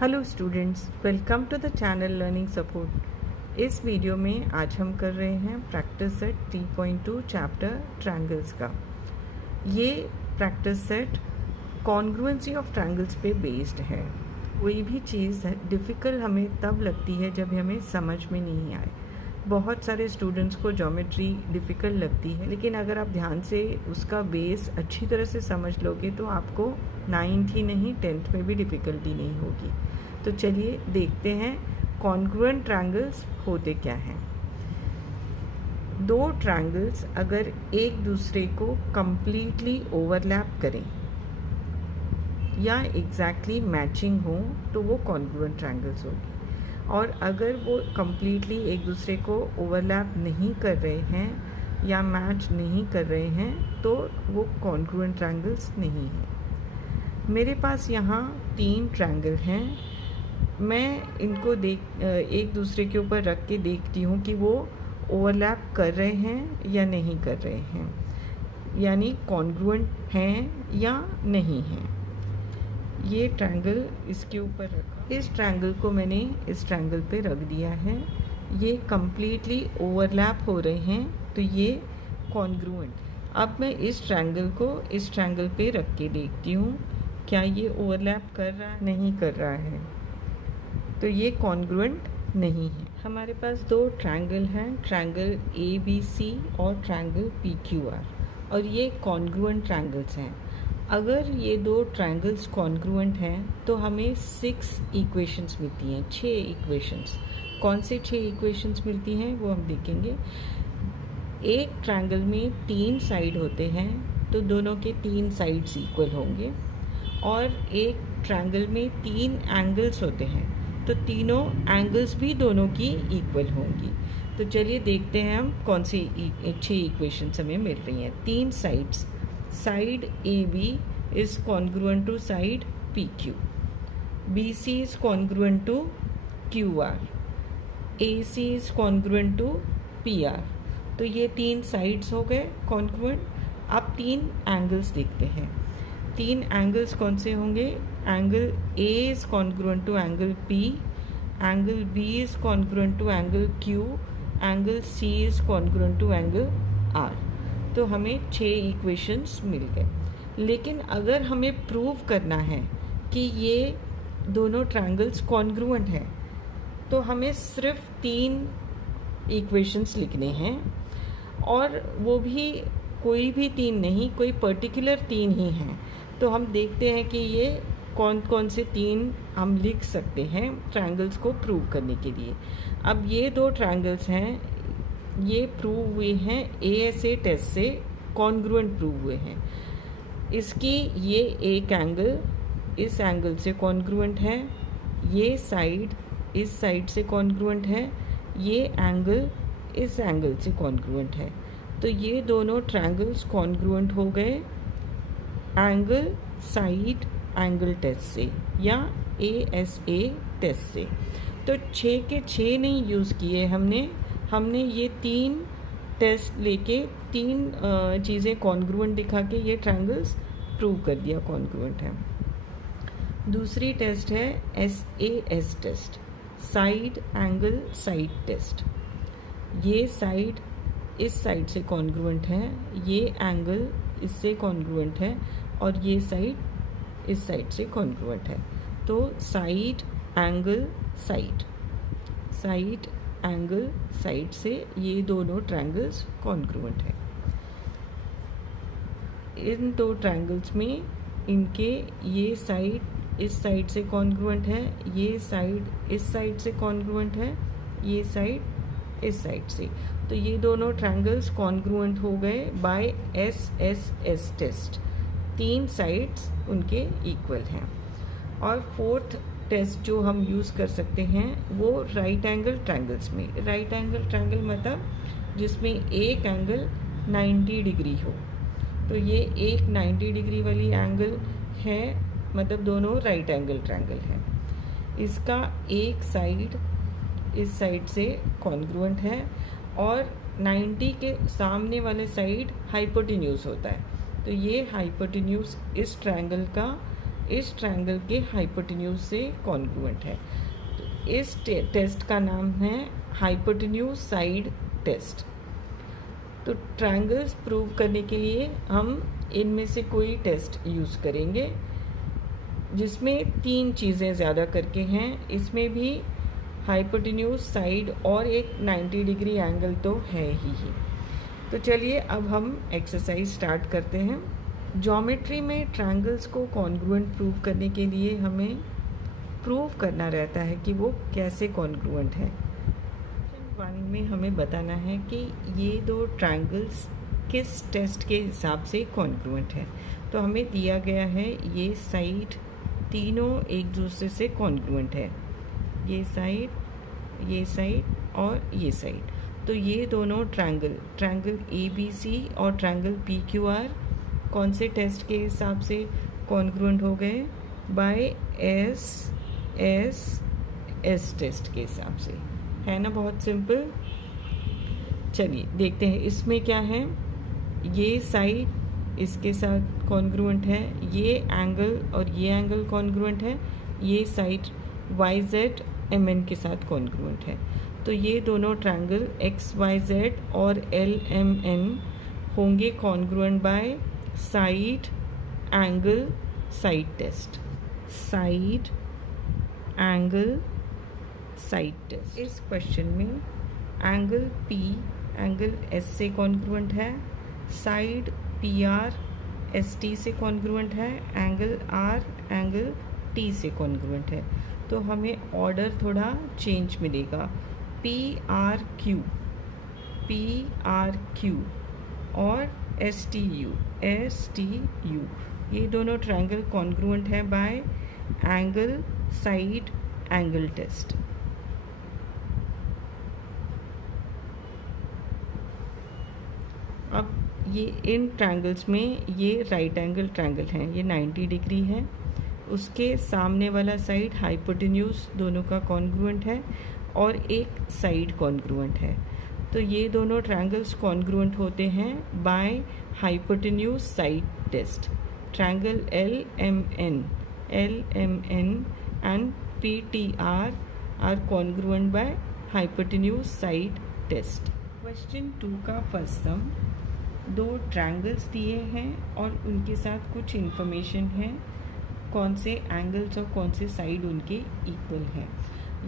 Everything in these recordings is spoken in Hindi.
Hello students, welcome to the channel learning support. इस वीडियो में आज हम कर रहे हैं प्रैक्टिस सेट 3.2 चैप्टर ट्रायंगल्स का। ये practice set congruency of triangles पे बेस्ड है। कोई भी चीज़ डिफ़िकल्ट हमें तब लगती है जब हमें समझ में नहीं आए। बहुत सारे स्टूडेंट्स को ज्योमेट्री डिफ़िकल्ट लगती है, लेकिन अगर आप ध्यान से उसका बेस अच्छी तरह से समझ लोगे तो आपको 9th ही नहीं 10th में भी डिफ़िकल्टी नहीं होगी। तो चलिए देखते हैं कॉन्ग्रुएंट ट्रायंगल्स होते क्या हैं। दो ट्रायंगल्स अगर एक दूसरे को कंप्लीटली ओवरलैप करें या एग्जैक्टली मैचिंग हो तो वो कॉन्ग्रुएंट ट्रायंगल्स होगी, और अगर वो कंप्लीटली एक दूसरे को ओवरलैप नहीं कर रहे हैं या मैच नहीं कर रहे हैं तो वो कॉन्ग्रुएंट ट्रायंगल्स नहीं हैं। मेरे पास यहाँ 3 ट्रायंगल हैं। मैं इनको एक दूसरे के ऊपर रख के देखती हूँ कि वो ओवरलैप कर रहे हैं या नहीं कर रहे हैं, यानी कॉन्ग्रुएंट हैं या नहीं हैं। ये ट्रायंगल इसके ऊपर रखा, इस ट्रायंगल को मैंने इस ट्रायंगल पे रख दिया है। ये कम्प्लीटली ओवरलैप हो रहे हैं तो ये कॉन्ग्रुएंट। अब मैं इस ट्रायंगल को इस ट्रायंगल पे रख के देखती हूँ क्या ये ओवरलैप कर रहा है, नहीं कर रहा है, तो ये कॉन्ग्रुएंट नहीं है। हमारे पास 2 ट्रायंगल हैं, ट्रायंगल ABC और ट्रायंगल PQR, और ये कॉन्ग्रुएंट ट्रायंगल्स हैं। अगर ये 2 ट्रायंगल्स कॉन्ग्रुएंट हैं तो हमें 6 इक्वेशंस मिलती हैं, 6 इक्वेशंस। कौन से 6 इक्वेशंस मिलती हैं वो हम देखेंगे। एक ट्रायंगल में 3 साइड होते हैं तो दोनों के 3 साइड्स इक्वल होंगे, और एक ट्रायंगल में 3 एंगल्स होते हैं तो तीनों एंगल्स भी दोनों की इक्वल होंगी। तो चलिए देखते हैं हम कौन सी 6 इक्वेशंस हमें मिल रही हैं। 3 sides, side AB is congruent to side PQ, BC is congruent to QR, AC is congruent to PR। तो ये 3 साइड्स हो गए कॉन्ग्रुएंट। अब 3 एंगल्स देखते हैं। 3 एंगल्स कौन से होंगे? Angle A is congruent to angle P, angle B is congruent to angle Q, angle C is congruent to angle R। तो हमें 6 इक्वेशंस मिल गए। लेकिन अगर हमें प्रूव करना है कि ये दोनों ट्रायंगल्स कॉन्ग्रुएंट हैं तो हमें सिर्फ 3 इक्वेशंस लिखने हैं, और वो भी कोई भी 3 नहीं, कोई पर्टिकुलर 3 ही हैं। तो हम देखते हैं कि ये कौन कौन से 3 हम लिख सकते हैं ट्रायंगल्स को प्रूव करने के लिए। अब ये 2 ट्रायंगल्स हैं, ये प्रूव हुए हैं ASA टेस्ट से, कॉन्ग्रुएंट प्रूव हुए हैं। इसकी ये एक एंगल इस एंगल से कॉन्ग्रुएंट है, ये साइड इस साइड से कॉन्ग्रुएंट है, ये एंगल इस एंगल से कॉन्ग्रुएंट है। तो ये दोनों ट्रायंगल्स कॉन्ग्रुएंट हो गए एंगल साइड एंगल टेस्ट से या ASA टेस्ट से। तो 6 के 6 नहीं यूज़ किए हमने ये 3 टेस्ट लेके 3 चीज़ें कॉन्ग्रुएंट दिखा के ये ट्रायंगल्स प्रूव कर दिया कॉन्ग्रुएंट है। दूसरी टेस्ट है SAS test, side angle side test. ये साइड इस साइड से कॉन्ग्रुएंट है, ये एंगल इससे कॉन्ग्रुएंट है, और ये साइड इस साइड से कॉन्ग्रुएंट है। तो side angle side, side angle side से ये दोनों ट्रायंगल्स कॉन्ग्रुएंट है। इन 2 ट्रायंगल्स में इनके ये साइड इस साइड से कॉन्ग्रुएंट है, ये साइड इस साइड से कॉन्ग्रुएंट है, ये साइड इस साइड से। तो ये दोनों ट्रायंगल्स कॉन्ग्रुएंट हो गए बाय SSS टेस्ट। 3 साइड्स उनके इक्वल हैं। और 4th टेस्ट जो हम यूज़ कर सकते हैं वो राइट एंगल ट्रायंगल्स में। राइट एंगल ट्रायंगल मतलब जिसमें एक एंगल 90 डिग्री हो। तो ये एक 90 डिग्री वाली एंगल है, मतलब दोनों राइट एंगल ट्रायंगल है। इसका एक साइड इस साइड से कॉन्ग्रुएंट है, और 90 के सामने वाले साइड हाइपोटेन्यूज होता है। तो ये हाइपोटेन्यूज इस ट्रायंगल का इस ट्रायंगल के हाइपोटेन्यूज से कॉन्ग्रुएंट है। तो इस टेस्ट का नाम है हाइपोटेन्यूज साइड टेस्ट। तो ट्रायंगल्स प्रूव करने के लिए हम इनमें से कोई टेस्ट यूज़ करेंगे जिसमें 3 चीज़ें ज़्यादा करके हैं। इसमें भी हाइपोटेन्यूज साइड और एक 90 डिग्री एंगल तो है ही। तो चलिए अब हम एक्सरसाइज स्टार्ट करते हैं। ज्योमेट्री में ट्रायंगल्स को कॉन्ग्रुएंट प्रूव करने के लिए हमें प्रूव करना रहता है कि वो कैसे कॉन्ग्रुएंट है। क्वेश्चन 1 में हमें बताना है कि ये 2 ट्रायंगल्स किस टेस्ट के हिसाब से कॉन्ग्रुएंट है। तो हमें दिया गया है ये साइड तीनों एक दूसरे से कॉन्ग्रुएंट है, ये साइड और ये साइड। तो ये दोनों ट्रायंगल ABC और ट्रायंगल PQR कौन से टेस्ट के हिसाब से कॉन्ग्रुएंट हो गए? बाय एस टेस्ट के हिसाब से, है ना। बहुत सिंपल। चलिए देखते हैं इसमें क्या है। ये साइड इसके साथ कॉन्ग्रुएंट है, ये एंगल और ये एंगल कॉन्ग्रुएंट है, ये साइड YZ MN के साथ कॉन्ग्रुएंट है। तो ये दोनों ट्रायंगल XYZ और LMN होंगे congruent by side angle side test. Side angle side test. इस क्वेश्चन में एंगल P एंगल S से कॉन्ग्रुएंट है, साइड PR ST से कॉन्ग्रुएंट है, एंगल R एंगल T से कॉन्ग्रुएंट है। तो हमें ऑर्डर थोड़ा चेंज मिलेगा। PRQ और STU ये दोनों ट्रायंगल कॉन्ग्रुएंट है by angle side angle test. अब ये इन ट्रायंगल्स में ये राइट एंगल ट्रायंगल है, ये 90 डिग्री है, उसके सामने वाला साइड हाइपोटेन्यूज दोनों का कॉन्ग्रुएंट है और एक साइड कॉन्ग्रुएंट है। तो ये दोनों ट्रायंगल्स कॉन्ग्रुएंट होते हैं by hypotenuse side test. Triangle LMN and PTR are congruent by hypotenuse side test. Question 2 का फर्स्ट सम, 2 ट्रायंगल्स दिए हैं और उनके साथ कुछ इन्फॉर्मेशन है, कौन से एंगल्स और कौन से साइड उनके इक्वल हैं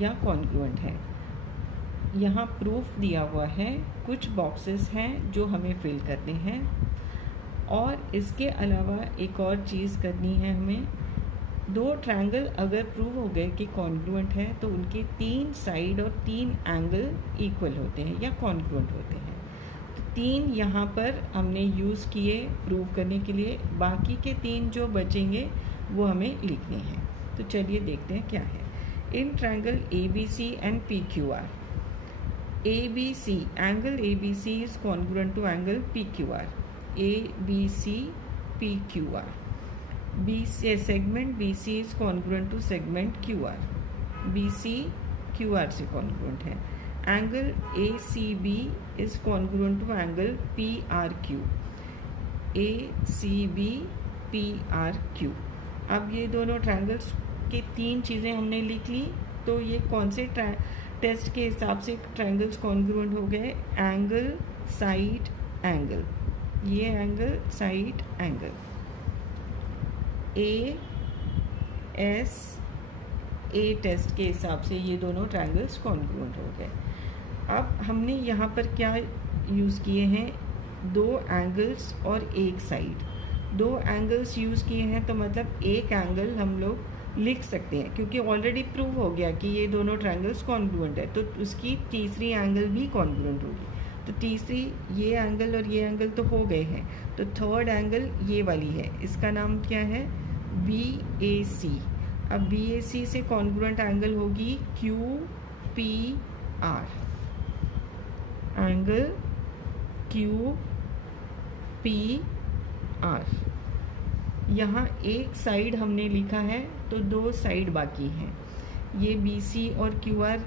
या कॉन्ग्रुएंट है। यहाँ प्रूफ दिया हुआ है, कुछ बॉक्सेस हैं जो हमें फिल करने हैं और इसके अलावा एक और चीज़ करनी है हमें। 2 ट्रायंगल अगर प्रूव हो गए कि कॉन्ग्रुएंट है तो उनके 3 साइड और 3 एंगल इक्वल होते हैं या कॉन्ग्रुएंट होते हैं। तो 3 यहाँ पर हमने यूज़ किए प्रूव करने के लिए, बाकी के 3 जो बचेंगे वो हमें लिखने हैं। तो चलिए देखते हैं क्या है। In triangle ABC and PQR, ABC angle ABC is congruent to angle PQR, ABC PQR। Segment BC is congruent to segment QR, BC QR से कॉन्ग्रुएंट है। Angle ACB is congruent to angle PRQ, ACB PRQ। अब ये दोनों ट्रायंगल्स की 3 चीज़ें हमने लिख ली। तो ये कौन से टेस्ट के हिसाब से ट्रायंगल्स कॉन्ग्रुएंट हो गए? एंगल साइड एंगल, ये angle side angle, A test के हिसाब से ये दोनों ट्रायंगल्स कॉन्ग्रुएंट हो गए। अब हमने यहाँ पर क्या यूज़ किए हैं? 2 एंगल्स और एक साइड। 2 एंगल्स यूज़ किए हैं तो मतलब एक एंगल हम लोग लिख सकते हैं, क्योंकि ऑलरेडी प्रूव हो गया कि ये दोनों ट्रायंगल्स कॉन्ग्रुएंट है, तो उसकी तीसरी एंगल भी कॉन्ग्रुएंट होगी। तो तीसरी ये एंगल और ये एंगल तो हो गए हैं, तो थर्ड एंगल ये वाली है, इसका नाम क्या है? BAC। अब BAC से कॉन्ग्रुएंट एंगल होगी QPR, एंगल QPR। यहाँ एक साइड हमने लिखा है तो 2 साइड बाकी हैं, ये BC और QR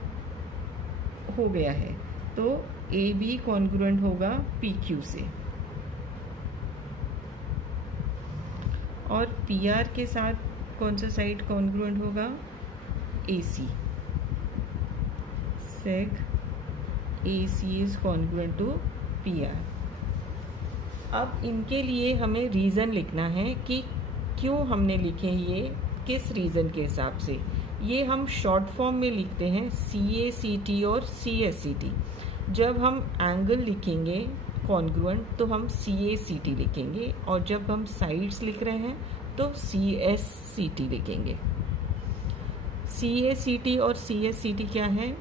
हो गया है, तो AB कॉन्ग्रुएंट होगा PQ से, और PR के साथ कौन सा साइड कॉन्ग्रुएंट होगा? AC. Seg AC is congruent to PR. अब इनके लिए हमें रीज़न लिखना है कि क्यों हमने लिखे ये, किस रीज़न के हिसाब से। ये हम शॉर्ट फॉर्म में लिखते हैं CACT और CSCT। जब हम एंगल लिखेंगे कॉन्ग्रुएंट तो हम CACT लिखेंगे, और जब हम साइड्स लिख रहे हैं तो CSCT लिखेंगे। CACT और CSCT क्या है?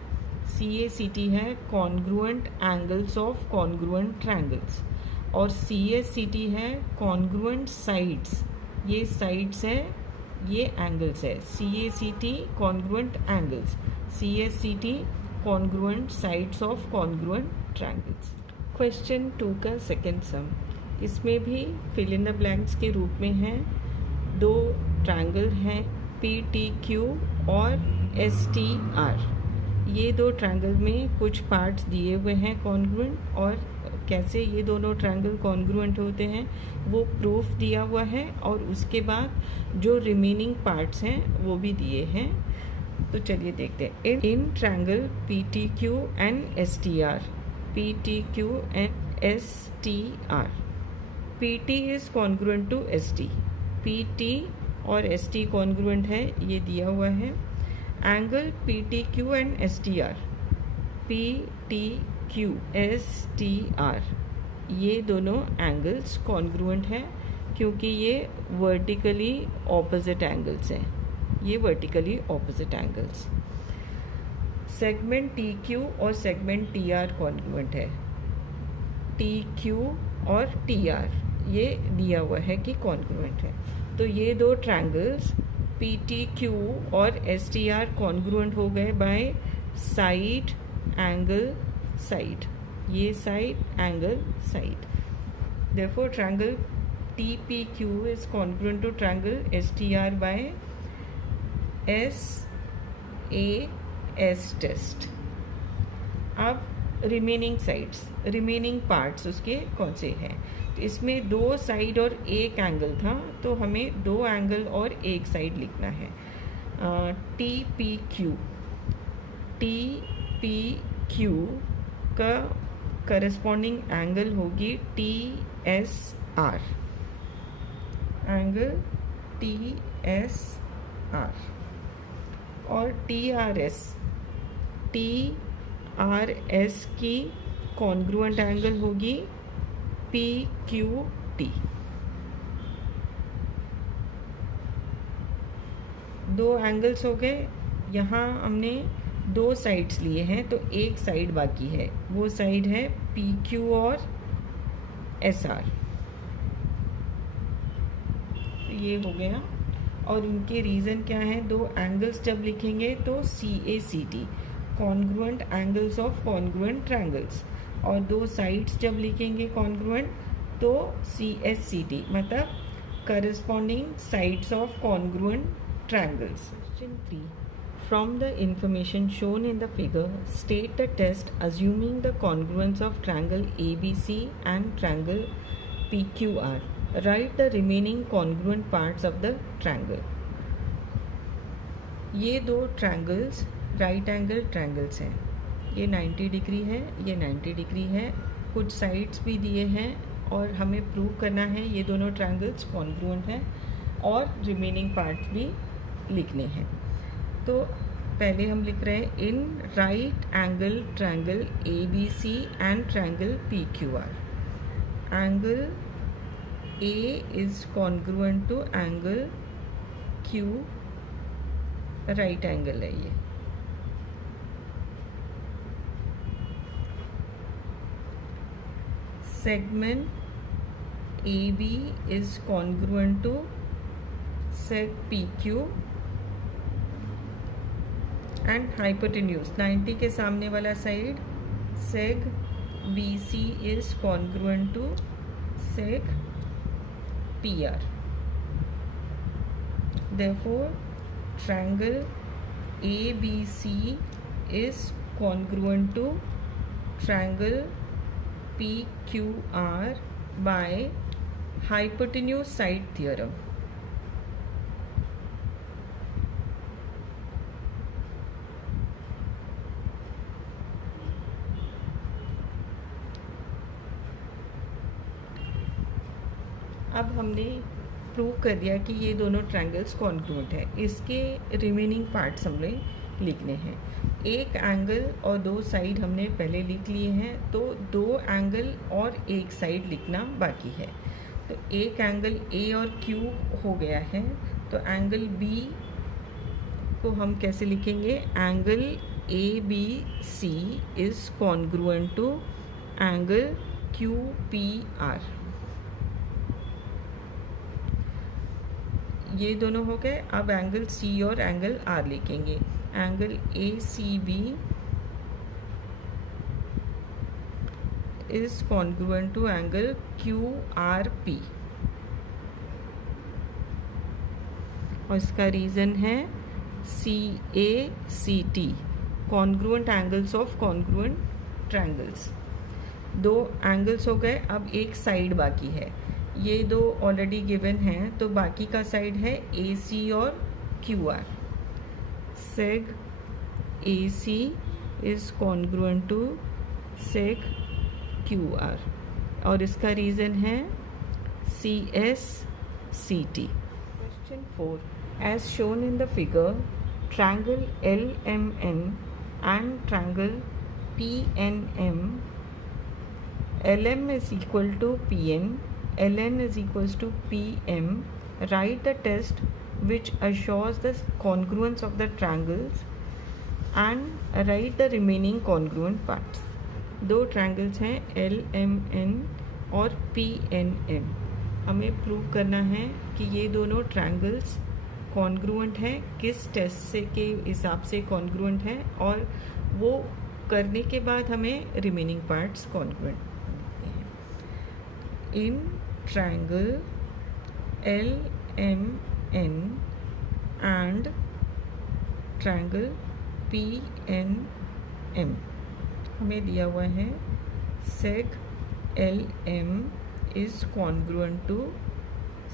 CACT है congruent angles of congruent triangles, और CSCT है कॉन्ग्रुएंट साइड्स। ये साइड्स है, ये एंगल्स है। CACT congruent angles, CSCT congruent sides of congruent triangles. Question 2 का सेकेंड सम, इसमें भी फिल इन द ब्लैंक्स के रूप में है। दो ट्रायंगल हैं PTQ और STR। ये दो ट्रायंगल में कुछ पार्ट्स दिए हुए हैं कॉन्ग्रुएंट, और कैसे ये दोनों ट्रायंगल कॉन्ग्रुएंट होते हैं वो प्रूफ दिया हुआ है, और उसके बाद जो रिमेनिंग पार्ट्स हैं वो भी दिए हैं। तो चलिए देखते हैं। In triangle PTQ and STR, PTQ and STR, PT is congruent to ST, PT और ST कॉन्ग्रुएंट है, ये दिया हुआ है। Angle PTQ and STR, PTQ STR, ये दोनों एंगल्स कॉन्ग्रुएंट हैं क्योंकि ये वर्टिकली ऑपोजिट एंगल्स हैं, ये vertically opposite angles. Segment TQ और सेगमेंट TR कॉन्ग्रुएंट है। TQ और TR ये दिया हुआ है कि कॉन्ग्रुएंट है। तो ये दो ट्रायंगल्स PTQ और STR कॉन्ग्रुएंट हो गए बाय साइड एंगल साइड, ये side angle side. Therefore triangle TPQ is congruent to triangle STR by SAS test. अब रिमेनिंग साइड्स, रिमेनिंग पार्ट्स उसके कौन से हैं? तो इसमें दो साइड और एक एंगल था, तो हमें दो एंगल और एक साइड लिखना है। TPQ का करस्पॉन्डिंग एंगल होगी TSR, एंगल TSR, और TRS की कॉन्ग्रुएंट एंगल होगी PQT। दो एंगल्स हो गए। यहाँ हमने दो साइड्स लिए हैं, तो एक साइड बाकी है, वो साइड है PQ और SR। ये हो गया। और इनके रीज़न क्या है? दो एंगल्स जब लिखेंगे तो CACT, congruent angles of congruent triangles, और दो साइड्स जब लिखेंगे कॉन्ग्रुएंट तो CSCT, मतलब corresponding sides of congruent triangles. Question 3. From the information shown in the figure, state the test assuming the congruence of triangle ABC and triangle PQR. Write the remaining congruent parts of the triangle. ये दो ट्रायंगल्स राइट एंगल ट्रायंगल्स हैं। ये 90 डिग्री है, ये 90 डिग्री है। कुछ साइड्स भी दिए हैं और हमें प्रूव करना है ये दोनों ट्रायंगल्स कॉन्ग्रुएंट हैं, और रिमेनिंग पार्ट्स भी लिखने हैं। तो पहले हम लिख रहे हैं in right angle triangle ABC and triangle PQR, angle A is congruent to angle Q, right angle है ये। Segment AB is congruent to seg PQ and hypotenuse 90 के सामने वाला side seg BC is congruent to seg PR। therefore triangle ABC is congruent to triangle PQR by hypotenuse side theorem. हमने प्रूव कर दिया कि ये दोनों ट्रायंगल्स कॉन्ग्रुएंट है। इसके रिमेनिंग पार्ट्स हमने लिखने हैं। एक एंगल और दो साइड हमने पहले लिख लिए हैं, तो दो एंगल और एक साइड लिखना बाकी है। तो एक एंगल ए और क्यू हो गया है, तो एंगल बी को हम कैसे लिखेंगे? Angle A B C is congruent to angle Q P R. ये दोनों हो गए। अब एंगल सी और एंगल आर लिखेंगे। Angle A C B is congruent to angle Q R P, और इसका रीज़न है C A C T, congruent angles of congruent triangles. दो एंगल्स हो गए, अब एक साइड बाकी है। ये दो ऑलरेडी गिवन हैं, तो बाकी का साइड है ए सी और Q R. Seg A C is congruent to seg Q R, और इसका रीज़न है C S C T. Question 4, as shown in the figure, triangle LMN and triangle PNM, LM is equal to PN, LN is equals to PM. Write the test which assures the congruence of the triangles and write the remaining congruent parts. दो ट्रायंगल्स हैं LMN और PNM। हमें प्रूव करना है कि ये दोनों ट्रायंगल्स कॉन्ग्रुएंट है, किस टेस्ट से के हिसाब से कॉन्ग्रुएंट है, और वो करने के बाद हमें रिमेनिंग पार्ट्स कॉन्ग्रुएंट मिलते हैं। In triangle LMN and triangle PNM हमें दिया हुआ है sec LM is congruent to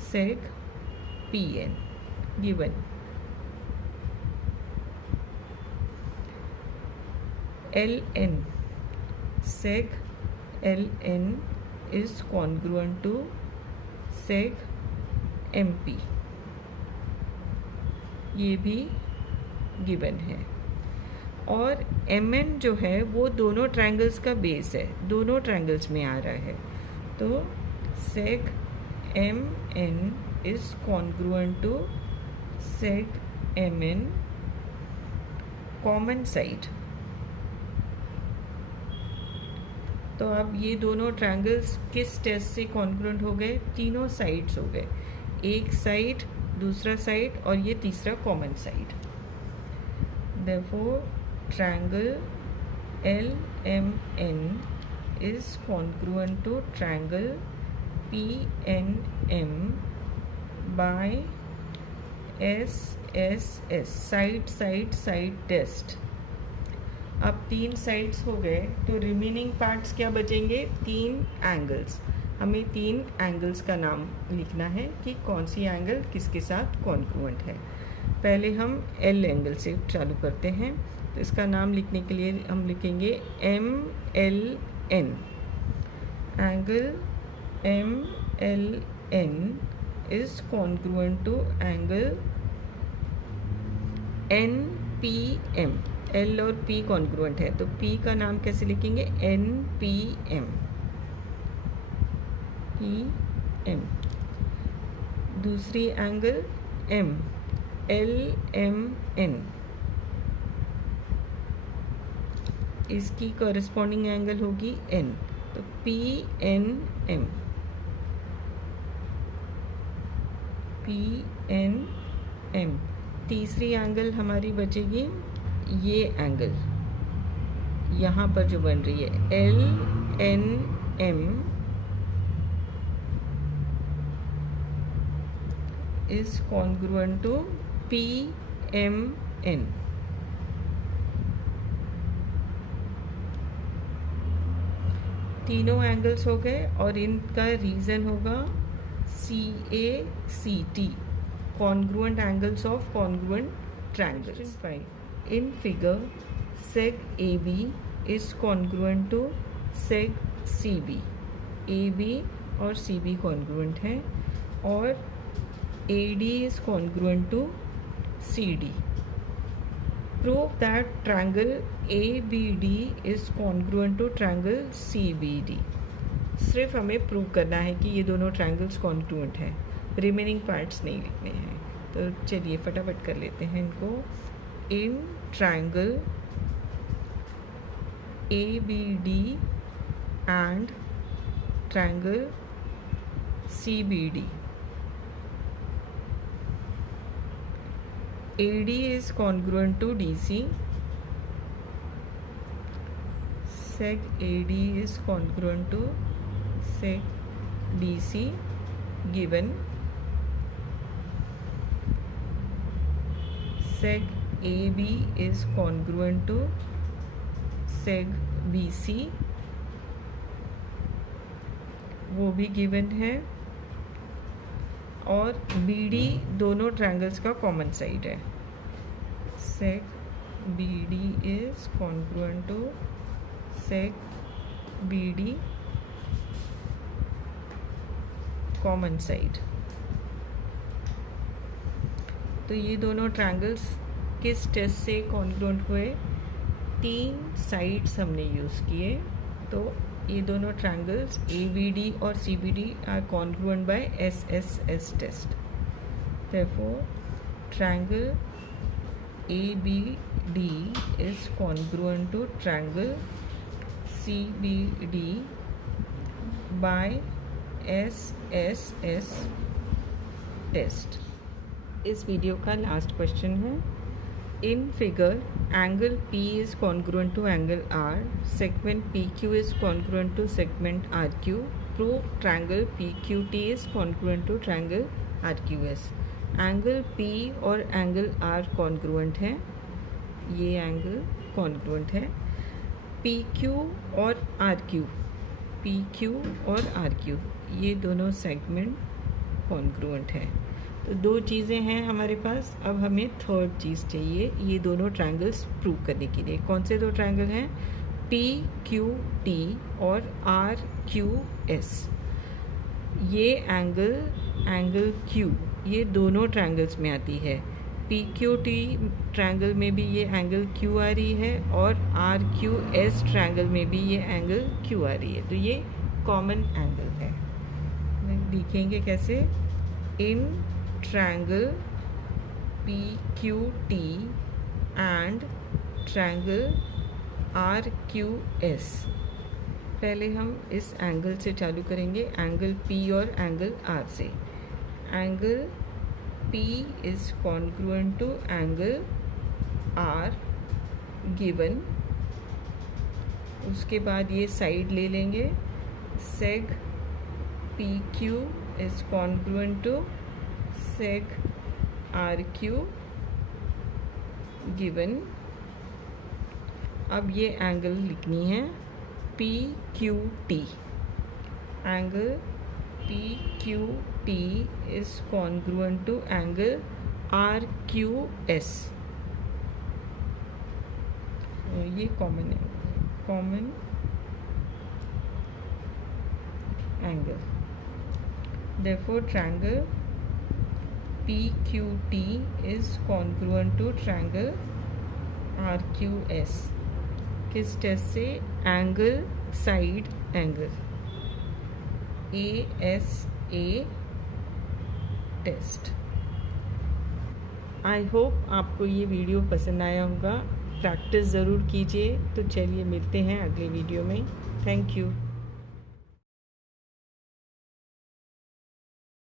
sec PN given. LN, sec LN is congruent to sec MP, ये भी given है। और MN जो है वो दोनों ट्रायंगल्स का बेस है, दोनों ट्रायंगल्स में आ रहा है, तो sec MN is congruent to sec MN common side. तो अब ये दोनों ट्रायंगल्स किस टेस्ट से कॉन्ग्रुएंट हो गए? तीनों साइड्स हो गए, एक साइड, दूसरा साइड और ये तीसरा common side. Therefore triangle LMN is congruent to triangle PNM by SSS, side side side test. अब तीन साइड्स हो गए, तो रिमेनिंग पार्ट्स क्या बचेंगे? तीन एंगल्स। हमें तीन एंगल्स का नाम लिखना है कि कौन सी एंगल किसके साथ कॉन्ग्रुएंट है। पहले हम L एंगल से चालू करते हैं, तो इसका नाम लिखने के लिए हम लिखेंगे MLN। Angle MLN is congruent to angle NPM। L और P कॉन्ग्रुएंट है, तो P का नाम कैसे लिखेंगे? NPM। PM। दूसरी एंगल M, LMN, इसकी कॉरेस्पॉन्डिंग एंगल होगी N, तो PNM। PNM। तीसरी एंगल हमारी बचेगी ये एंगल यहाँ पर जो बन रही है LNM is congruent to PMN। तीनों एंगल्स हो गए और इनका रीजन होगा CACT, congruent angles of congruent triangles. In figure, sec AB is congruent to sec CB। AB और CB congruent है, और AD is congruent to CD. Prove that triangle ABD is congruent to triangle CBD. सिर्फ हमें प्रूव करना है कि ये दोनों ट्रायंगल्स कॉन्ग्रुएंट हैं, रिमेनिंग पार्ट्स नहीं लिखने हैं। तो चलिए फटाफट कर लेते हैं इनको। In triangle ABD and triangle CBD, AD is congruent to DC, sec AD is congruent to sec DC given sec AB is congruent to sec BC, वो भी गिवन है, और BD दोनों ट्रायंगल्स का कॉमन साइड है। sec BD is congruent to sec BD common side. तो ये दोनों ट्रायंगल्स किस टेस्ट से कॉन्ग्रुएंट हुए? 3 साइड्स हमने यूज़ किए, तो ये दोनों ट्रायंगल्स ABD और CBD are congruent by SSS test. Therefore, triangle ABD is congruent to triangle CBD by SSS test. इस वीडियो का लास्ट क्वेश्चन है। In figure angle P is congruent to angle R, segment PQ is congruent to segment RQ. Prove triangle PQT is congruent to triangle RQS. Angle P और एंगल R कॉन्ग्रुएंट है, ये एंगल कॉन्ग्रुएंट है। PQ और RQ, PQ और RQ ये दोनों सेगमेंट कॉन्ग्रुएंट है। तो 2 चीज़ें हैं हमारे पास। अब हमें थर्ड चीज़ चाहिए ये दोनों ट्रायंगल्स प्रूव करने के लिए। कौन से 2 ट्रायंगल हैं? PQT और RQS। ये एंगल Q ये दोनों ट्रायंगल्स में आती है। PQT ट्रायंगल में भी ये एंगल Q आ रही है और RQS ट्रायंगल में भी ये एंगल Q आ रही है, तो ये कॉमन एंगल है। लिखेंगे कैसे? In triangle PQT and triangle RQS। पहले हम इस एंगल से चालू करेंगे, एंगल P और एंगल R से। Angle P is congruent to angle R given, उसके बाद ये साइड ले लेंगे। sec PQ is congruent to sec RQ given। अब ये एंगल लिखनी है PQT। Angle PQT is congruent to angle RQS। ये common angle. Therefore, triangle PQT is congruent to triangle RQS। किस टेस्ट से? Angle side angle ASA test. I hope आपको ये वीडियो पसंद आया होगा। प्रैक्टिस ज़रूर कीजिए। तो चलिए मिलते हैं अगले वीडियो में। Thank you.